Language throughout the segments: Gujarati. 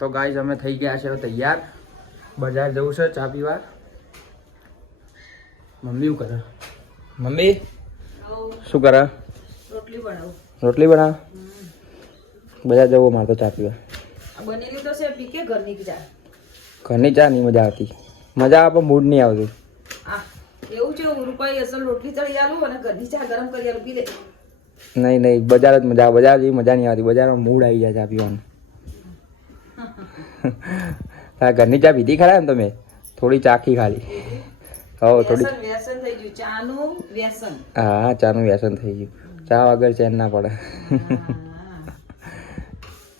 તો ગાઈઝ અમે થઈ ગયા છે તૈયાર, બજાર જવું છે ચા પીવા. મમ્મી શું કરે? મમ્મી શું કરે? રોટલી બનાવ. બજાર જવું મારે તો ચા પીવા. બનેલી તો છે પી કે ઘરની ચા. ઘરની ચા નહીં મજા આવતી, મજા આવે પણ મૂડ નહીં આવતું. એવું છે રૂપાઈ અસલ રોટલી ચડી આલું અને ઘરની ચા ગરમ કરી આલું પી લે. નહીં નહીં, બજાર જ મજા આવે, બજાર જેવી મજા નહીં આવતી. બજારમાં મૂડ આવી જાય ચા પીવાનું. ઘરની ચા પીધી ખરા ને તમે? થોડી ચાખી ખાલી. હો થોડી. વ્યસન થઈ ગયું ચાનું વ્યસન. હા ચાનું વ્યસન થઈ ગયું. ચા વગર ચેન ના પડે.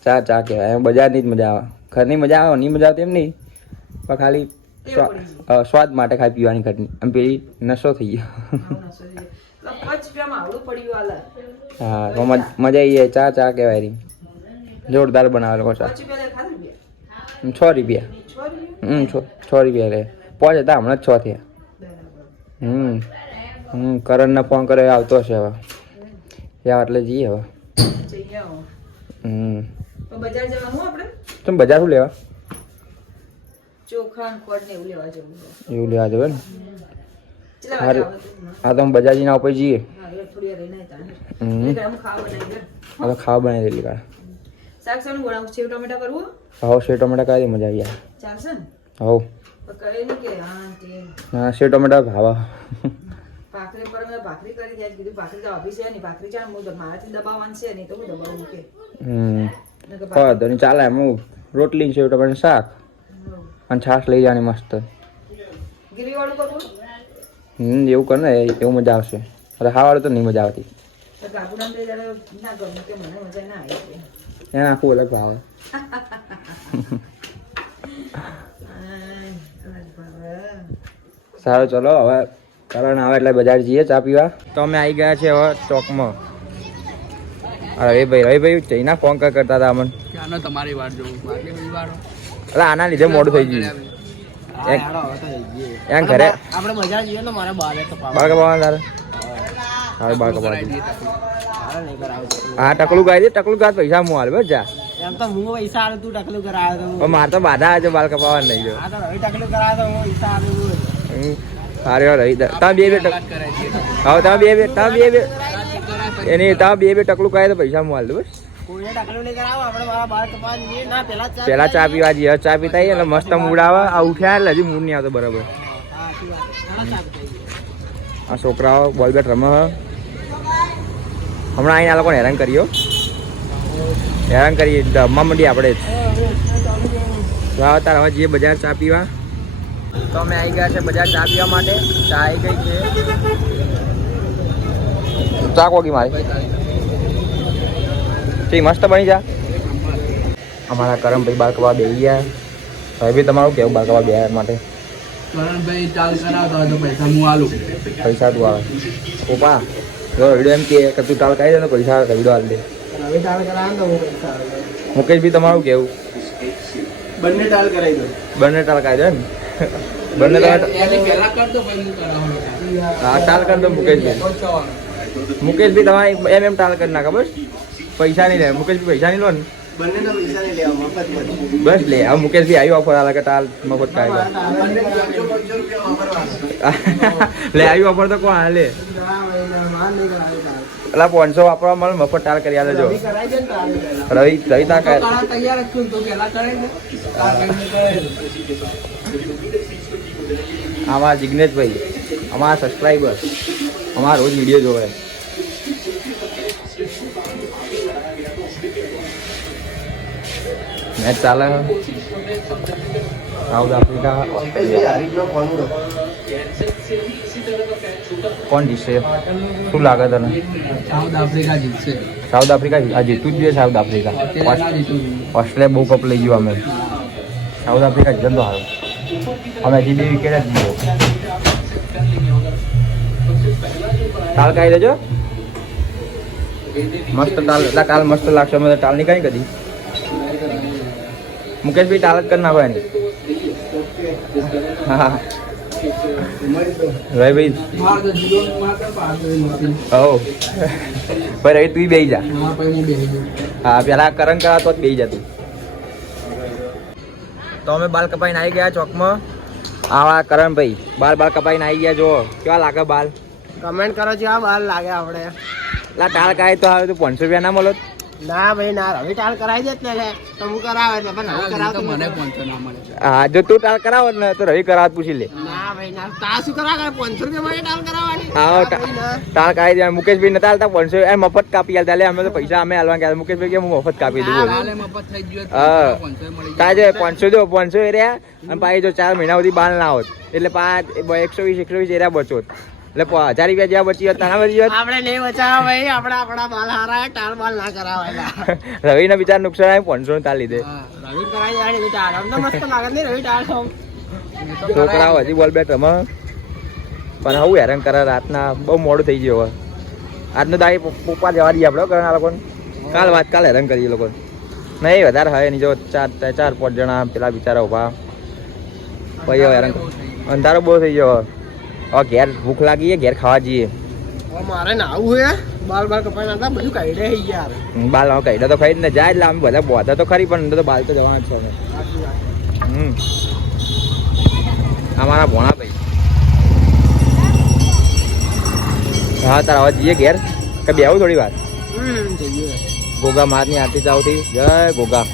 ચા ચા કહેવાય. એમ બજારની જ મજા આવે. ઘરની મજા આવે નહીં મજા આવતી એમ નહીં, પણ ખાલી સ્વાદ માટે ખાઈ પીવાની ઘરની. આમ પેલી નશો થઈ ગયો. હા તો મજા આવી જાય. ચા ચા કહેવાય રહી. જોરદાર બનાવેલો ચા. 6 રૂપિયા. 6 રૂપિયા લે. 5 હતા હમણાં જ 6 થયા. કરણને ફોન કર્યો આવતો હશે હવે. યા એટલે જઈએ હવે. બજાર જવાનું આપણે. તમે બજાર શું લેવા? ચોખા ખોટ ને એવું લેવા જવું. એવું લેવા જવું ને? હા તો બજાર જઈને ઉપર જઈએ. હવે ખાવા બનાવી દેલી કાઢ. શાક સાનું બનાવું? સેવ ટમેટા કરવું? હા સેવ ટમેટા કરી મજા આવી જાય. ચાલશે ને? હવ કહે ને કે હા સેવ ટમેટા ભાવા. ભાખરી પર મેં ભાખરી કરી ત્યાં કીધું ભાખરી તો આપી છે નહીં, ભાખરી ચાલ હું મારાથી દબાવવાનું છે નહીં તો હું દબાવું કે. હા તો ચાલે એમ. રોટલી સેવ ટમેટા શાક અને છાશ લઈ જવાની મસ્ત. ગ્રેવી વાળું કરવું? એવું કર ને, એવું મજા આવશે. અરે હા વાળું તો નહીં મજા આવતી. એને આખું અલગ ભાવે. સારું ચલો હવે કરણ આવે એટલે બજાર જઈએ ચા પીવા. તો અમે આવી ગયા છે હવે ચોકમાં. રવિભાઈ ચૈના ફોન કરતા હતા અમને. તમારી વાર જોઉં. એટલે આના લીધે મોડું થઈ ગયું. એમ ઘરે આપણે બજાર જઈએ ને મારા બાર કપાવા તારે. સારું બાર કપાવા. હા ટકલું ગાય દે. ટકલું ગાય પૈસા હું હાલ બસ જા. એમ તો હું પૈસા આલું તું ટકલું કરાવે તો. મારે તો બાધા છે બાલ કપાવા નહીં જો. ટકલું કરાવે તો હું પૈસા આલું. સારી રહી તમે બે હવે તમે બે એની તમે બે ટકલું ગાય તો પૈસા હું હાલ દઉં બસ. પેલા ચા પીવા જઈએ. ચા પીતા એટલે મસ્ત મૂડ આવે. આ ઉઠ્યા એટલે હજી મૂડ નહીં આવતો બરાબર. આ છોકરાઓ બોલ બેટ રમે. હમણાં આવીને આ લોકોને હેરાન કરીએ રમવા માંડીએ આપણે જ. તાર હવે જઈએ બજાર ચા પીવા. તો અમે આવી ગયા છે બજાર ચા પીવા માટે. ચા આવી ગઈ છે. ચા કોકી મારી ઠીક મસ્ત બની જા. અમારા કરમભાઈ બાર કપા બે ગયા. ભાઈ તમારું કેવું બાર કપા બે માટે? કરણભાઈ ચાલ કરાવતો હોય તો પૈસા હું આલું. પૈસા તું આવે પપ્પા જો વિડીયો એમ કે તું ટાલ કાઢી દે તો પૈસા વિડીયો હાલ દે. મુકેશભાઈ તમારું કેવું? બંને ટાલ કરાવી દો. બંને ટાલ કાઢી દે ને. બંને પહેલા કર દો પછી હું કરાવું. હા ટાલ કરી દો મુકેશભાઈ તમારે એમ ટાલ કરી નાખો બસ. પૈસા નહીં લે મુકેશભાઈ. પૈસા નહીં લો ને બંને તો પૈસા નહીં લેવા મફત બસ લે. હવે મુકેશભાઈ આવી ઓફર આલે કે ટાલ મફત કાઢી લે. આવી ઓફર તો કોણ હાલે? એટલે 500 વાપરવા મળે મફત ટાલ કરી આલે. જો રવિ તા તૈયાર હતું તો પહેલા કરાવી દે. અમારા જિગ્નેશભાઈ અમારા સબસ્ક્રાઈબર અમારા રોજ વિડીયો જોવે. મેચ ચાલે. સાઉથ આફ્રિકા કોણ જીતશે શું લાગે તને? સાઉથ આફ્રિકા જીતશે. સાઉથ આફ્રિકા આ જીતવું જ જોઈએ. સાઉથ આફ્રિકા ઓસ્ટ્રેલિયા બહુ કપ લઈ ગયું. અમે સાઉથ આફ્રિકા જીતન તો હારું. અમે હજી 2 વિકેટ જ જીત્યો. ટાલ કાઢી દેજો મસ્ત. ટાલ એટલે કાલ મસ્ત લાગશે. અમે ટાલ ની કઈ કદી મુકેશભાઈ ટાલ જ કરી નાખો એની. હા ભાઈ હો ભાઈ રહી તું બેસી જા. હા પેલા કરણ કરાતો જ બેસી જતું. તો અમે બાલ કપાઈને આવી ગયા ચોકમાં. આવા કરણભાઈ બાલ કપાઈને આવી ગયા. જો કેવા લાગે બાલ? કમેન્ટ કરો છો આ બાર લાગે આપણે. લા ટાળ કાય તો હવે તો 500 રૂપિયા ના મળો. ના ભાઈ ના રવિ ટાળ કરાવી દે ને તો હું કરાવે છે પણ રવિ કરાવતો મને 500 ના મળે. હા જો તું ટાળ કરાવો ને તો રવિ કરાવત પૂછી લે. ના ભાઈ ના તા શું કરાવે 500 રૂપિયા માટે ટાળ કરાવવાની. હા ટાળ કાઢી દે. મુકેશભાઈ નતા હાલતા 500 એ મફત કાપી આલતા. લે અમે તો પૈસા અમે હાલવા ગયા. મુકેશભાઈ કે હું મફત કાપી દઉં. મફત થઈ ગયો હા 500 મળી તાજે 500 જો 500 એ રહ્યા. અને પાછી જો 4 મહિના સુધી બાલ ના હોત એટલે 120 એરા બચો. એટલે 1000 રૂપિયા જેવા બચી હોત ના બચી હોત. આપણે નહીં બચાવવા ભાઈ આપણા બાલ હારા ટાળ બાલ ના કરાવાયલા. રવિના બિચાર નુકસાન આવે 500 ને તાર લીધે. રવિ કરાવી જાય ટાળ આમ તો મસ્ત લાગે ને રવિ ટાળ તો છોકરાઓ હજી બોલ બેટ રમે પણ હું હેરાન કરે રાતના. બહુ મોડું થઈ ગયું હવે. આજનો દાઈ પપ્પા જવા દઈએ આપણે કરે આ લોકોને. કાલ હેરાન કરીએ લોકો નહીં વધારે હોય નહીં. જો 4-5 જણા પેલા બિચારા ઉભા પછી હેરાન. અંધારો બહુ થઈ ગયો હવે. ઘેર ભૂખ લાગી ઘેર ખાવા જઈએ. મારે નાવું હે બાલ કપાઈ નાતા બધું કાઢે યાર. બાલ કઈડા તો ખાઈ જ ને જાય એટલે આમ બધા બોધા તો ખરી પણ અંદર તો બાલ તો જવાના જ છે અમે. અમારા ભોણા ભાઈ. હા તાર આવા જઈએ ઘેર કે બેવું થોડી વાર. જઈએ ગોગા મારની આરતી ચાવતી. જય ગોગા.